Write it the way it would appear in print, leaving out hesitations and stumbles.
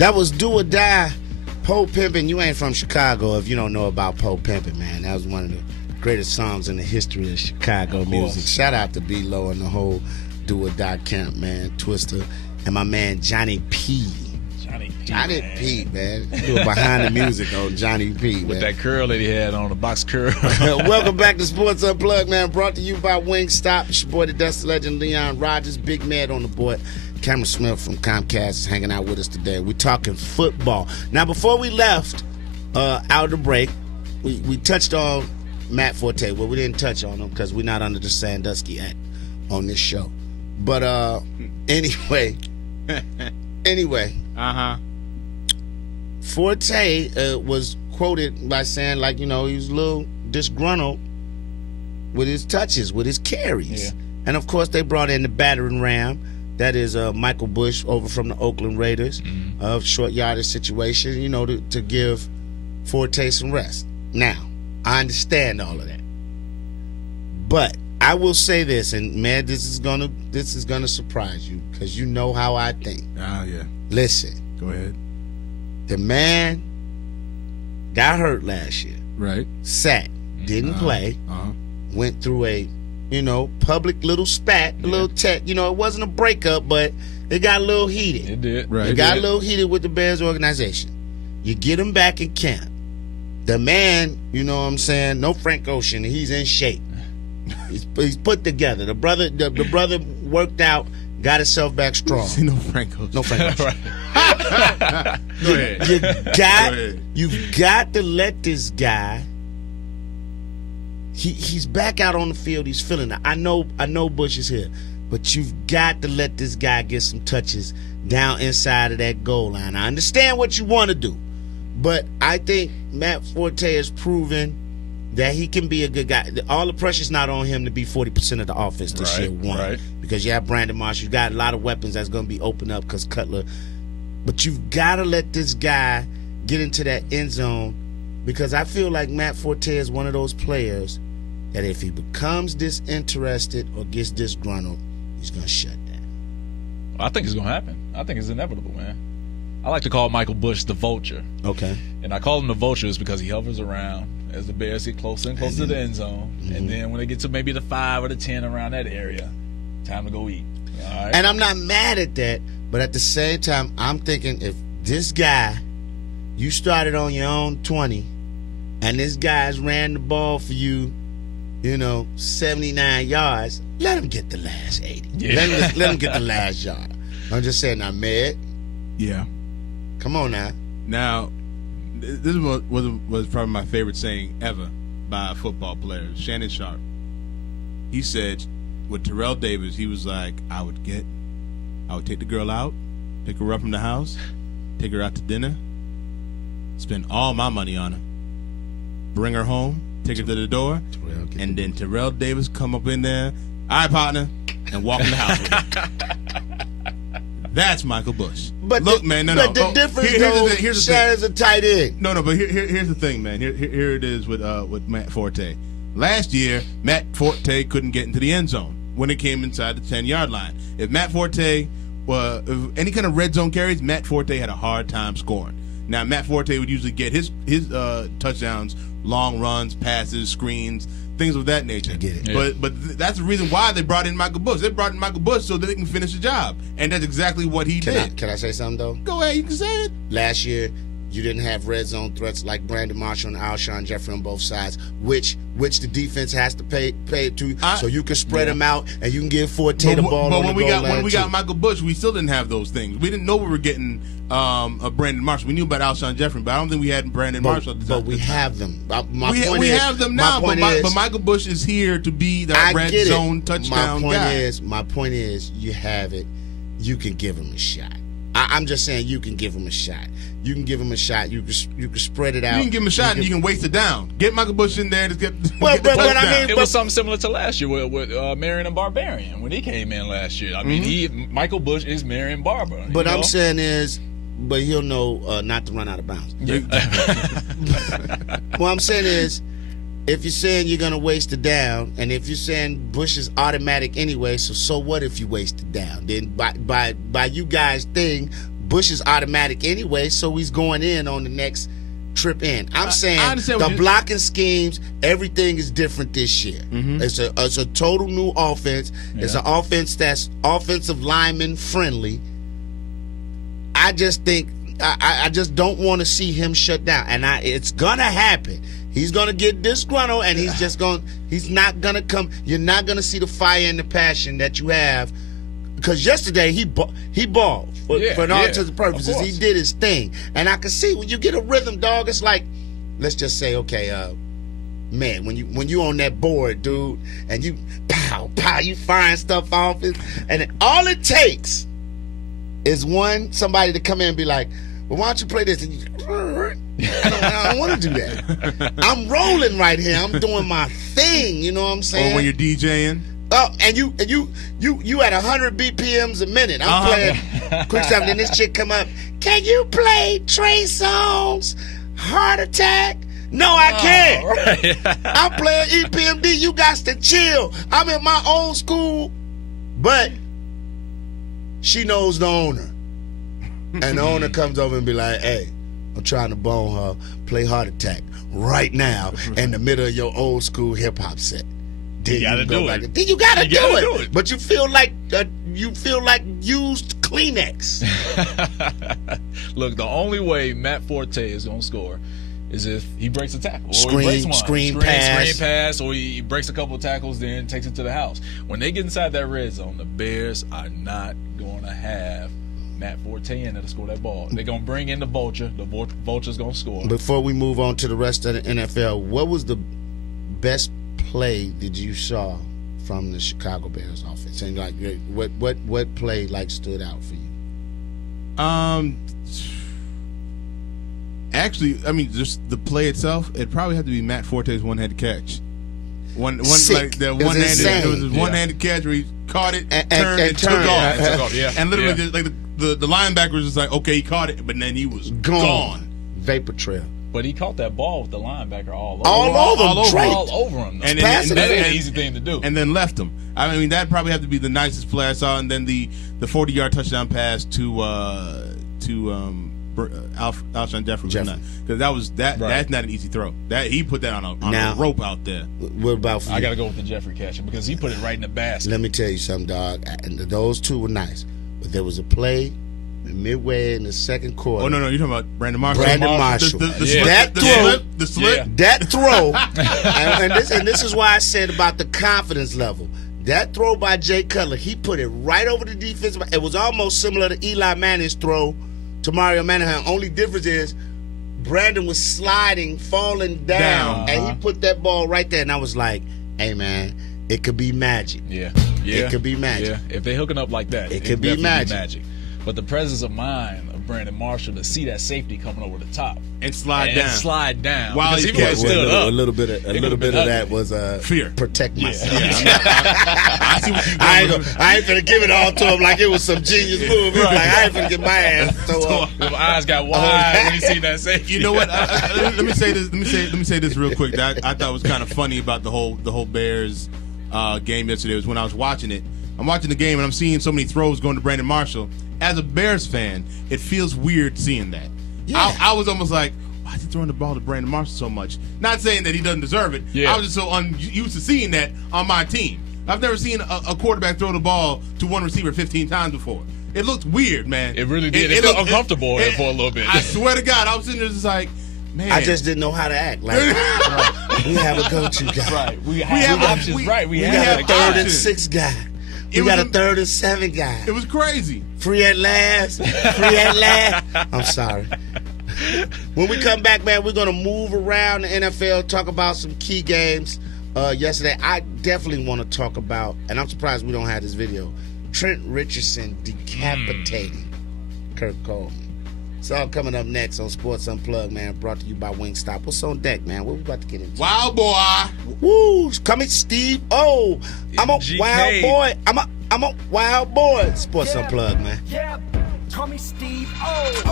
That was Do or Die, Poe Pimpin'. You ain't from Chicago if you don't know about Poe Pimpin', man. That was one of the greatest songs in the history of Chicago music. Shout out to B-Lo and the whole Do or Die camp, man. Twister and my man Johnny P. Johnny P, man. Do it behind the music on Johnny P, man. With that curl that he had on, the box curl. Welcome back to Sports Unplugged, man. Brought to you by Wingstop. It's your boy, the Dusty Legend, Leon Rogers. Big Mad on the board. Cameron Smith from Comcast is hanging out with us today. We're talking football. Now, before we left out of the break, we touched on Matt Forte. Well, we didn't touch on him because we're not under the Sandusky Act on this show. But anyway. Forte was quoted by saying, like, you know, he was a little disgruntled with his touches, with his carries. Yeah. And, of course, they brought in the battering ram. That is Michael Bush over from the Oakland Raiders, short yardage situation, you know, to give Forte some rest. Now, I understand all of that. But I will say this, and, man, this is gonna surprise you because you know how I think. Oh, yeah. Listen. Go ahead. The man got hurt last year. Right. Sat. Didn't play. Went through a, you know, public little spat, a little tech. You know, it wasn't a breakup, but it got a little heated. It did. Right. It got a little heated with the Bears organization. You get him back in camp. The man, you know what I'm saying, no Frank Ocean, he's in shape. He's put together. The brother worked out, got himself back strong. No Frank Ocean. No Frank Ocean. Go ahead. You've got to let this guy. He's back out on the field. He's feeling it. I know Bush is here, but you've got to let this guy get some touches down inside of that goal line. I understand what you want to do, but I think Matt Forte has proven that he can be a good guy. All the pressure's not on him to be 40% of the offense this year. Because you have Brandon Marshall. You got a lot of weapons that's going to be open up because Cutler. But you've got to let this guy get into that end zone because I feel like Matt Forte is one of those players that if he becomes disinterested or gets disgruntled, he's going to shut down. I think it's going to happen. I think it's inevitable, man. I like to call Michael Bush the vulture. Okay. And I call him the vulture is because he hovers around as the Bears get closer and closer to the end zone. And then when they get to maybe the 5 or the 10 around that area, time to go eat. All right? And I'm not mad at that, but at the same time, I'm thinking if this guy, you started on your own 20, and this guy's ran the ball for you, you know, 79 yards, let him get the last 80. Yeah. Let him get the last yard. I'm just saying, now, Med. Yeah. Come on now. Now, this was probably my favorite saying ever by a football player, Shannon Sharp. He said, with Terrell Davis, he was like, I would take the girl out, pick her up from the house, take her out to dinner, spend all my money on her, bring her home, take her to the door, and then Terrell Davis come up in there, all right, partner, and walk in the house with her. That's Michael Bush. But look, the, man, no. But the difference, here's the Shannon's a tight end. No, but here's the thing, man. Here it is with Matt Forte. Last year, Matt Forte couldn't get into the end zone when it came inside the 10-yard line. If Matt Forte, if any kind of red zone carries, Matt Forte had a hard time scoring. Now, Matt Forte would usually get his touchdowns, long runs, passes, screens, things of that nature. I get it. Yeah. But that's the reason why they brought in Michael Bush. They brought in Michael Bush so that they can finish the job, and that's exactly what he did. Can I say something though? Go ahead, you can say it. Last year, you didn't have red zone threats like Brandon Marshall and Alshon Jeffrey on both sides, which the defense has to pay to, so you can spread them out and you can give Forte the ball. But when we got Michael Bush, we still didn't have those things. We didn't know we were getting a Brandon Marshall. We knew about Alshon Jeffrey, but I don't think we had Brandon Marshall at the time. But we have them. We have them now, but Michael Bush is here to be that red zone touchdown guy. My point is, you have it. You can give him a shot. I'm just saying you can give him a shot. You can give him a shot. You can spread it out. You can give him a shot and you can waste it down. Get Michael Bush in there to get but I mean, it was something similar to last year with Marion and Barbarian when he came in last year. I mean, Michael Bush is Marion Barber. But I'm saying is, but he'll know not to run out of bounds. Yeah. What I'm saying is, if you're saying you're going to waste it down, and if you're saying Bush is automatic anyway, so what if you waste it down? Then by you guys' thing, Bush is automatic anyway, so he's going in on the next trip in. I'm saying the blocking schemes, everything is different this year. Mm-hmm. It's a total new offense. Yeah. It's an offense that's offensive lineman friendly. I just think I just don't want to see him shut down, and it's gonna happen. He's gonna get disgruntled, and he's not gonna come. You're not gonna see the fire and the passion that you have, because yesterday he balled for all intents and purposes. He did his thing, and I can see when you get a rhythm, dog. It's like, let's just say, okay, man, when you on that board, dude, and you pow, you firing stuff off, and all it takes is somebody to come in and be like, well, why don't you play this? And you, I don't want to do that. I'm rolling right here. I'm doing my thing. You know what I'm saying? Or when you're DJing. Oh, and you at 100 BPMs a minute. I'm playing quick stuff, and then this chick come up. Can you play Trey Songz Heart Attack? No, I can't. Right. I'm playing EPMD. You got to chill. I'm in my old school, but she knows the owner. And the owner comes over and be like, hey, I'm trying to bone her, play Heart Attack right now in the middle of your old school hip hop set. Then you gotta do it. Then you gotta do it. But you feel like used Kleenex. Look, the only way Matt Forte is gonna score is if he breaks a tackle. Screen pass, or he breaks a couple of tackles, then takes it to the house. When they get inside that red zone, the Bears are not going to have Matt Forte in there to score that ball. They're going to bring in the Vulture. The Vulture's going to score. Before we move on to the rest of the NFL, what was the best play that you saw from the Chicago Bears offense? And like, what play stood out for you? Actually, I mean, just the play itself, it probably had to be Matt Forte's one-handed catch. One-handed catch where he caught it, turned and took off. Yeah. And literally, the linebacker was just like, okay, he caught it, but then he was gone. Vapor trail. But he caught that ball with the linebacker all over him. And that's an easy thing to do. And then left him. I mean, that probably had to be the nicest play I saw. And then the 40-yard touchdown pass to Alshon Jeffrey, because that's not an easy throw. That he put that on a rope out there. What about for you? I got to go with the Jeffrey catcher because he put it right in the basket. Let me tell you something, dog. And those two were nice, but there was a play midway in the second quarter. Oh no, you're talking about Brandon Marshall. The slip. That throw, and this is why I said about the confidence level. That throw by Jay Cutler, he put it right over the defense. It was almost similar to Eli Manning's throw to Mario Manningham. Only difference is Brandon was sliding, falling down, and he put that ball right there. And I was like, hey, man, it could be magic. Yeah. It could be magic. Yeah. If they're hooking up like that, it could be magic. But the presence of mind of Brandon Marshall to see that safety coming over the top and slide down while he stood up. A little bit of that was fear. Protect myself. Yeah. I ain't gonna give it all to him like it was some genius move. Right. Like I ain't gonna get my ass thrown up. His eyes got wide when he seen that safety. You know what? Let me say this. Let me say this real quick. That I thought was kind of funny about the whole Bears game yesterday was when I was watching it. I'm watching the game and I'm seeing so many throws going to Brandon Marshall. As a Bears fan, it feels weird seeing that. Yeah. I was almost like, why is he throwing the ball to Brandon Marshall so much? Not saying that he doesn't deserve it. Yeah. I was just so unused to seeing that on my team. I've never seen a quarterback throw the ball to one receiver 15 times before. It looked weird, man. It really did. It felt uncomfortable for a little bit. I swear to God, I was sitting there just like, man. I just didn't know how to act. Like, we have a go-to guy. Right. We have options. We have a 3rd and 6 guy. We got a 3rd and 7 guy. It was crazy. Free at last. I'm sorry. When we come back, man, we're going to move around the NFL, talk about some key games. Yesterday, I definitely want to talk about, and I'm surprised we don't have this video, Trent Richardson decapitating Kirk Coleman. It's all coming up next on Sports Unplugged, man, brought to you by Wingstop. What's on deck, man? What we about to get into? Wild boy. Woo! Coming Steve O. I'm a wild boy. I'm a wild boy. Sports Unplugged, man. Yeah, Tommy Steve O.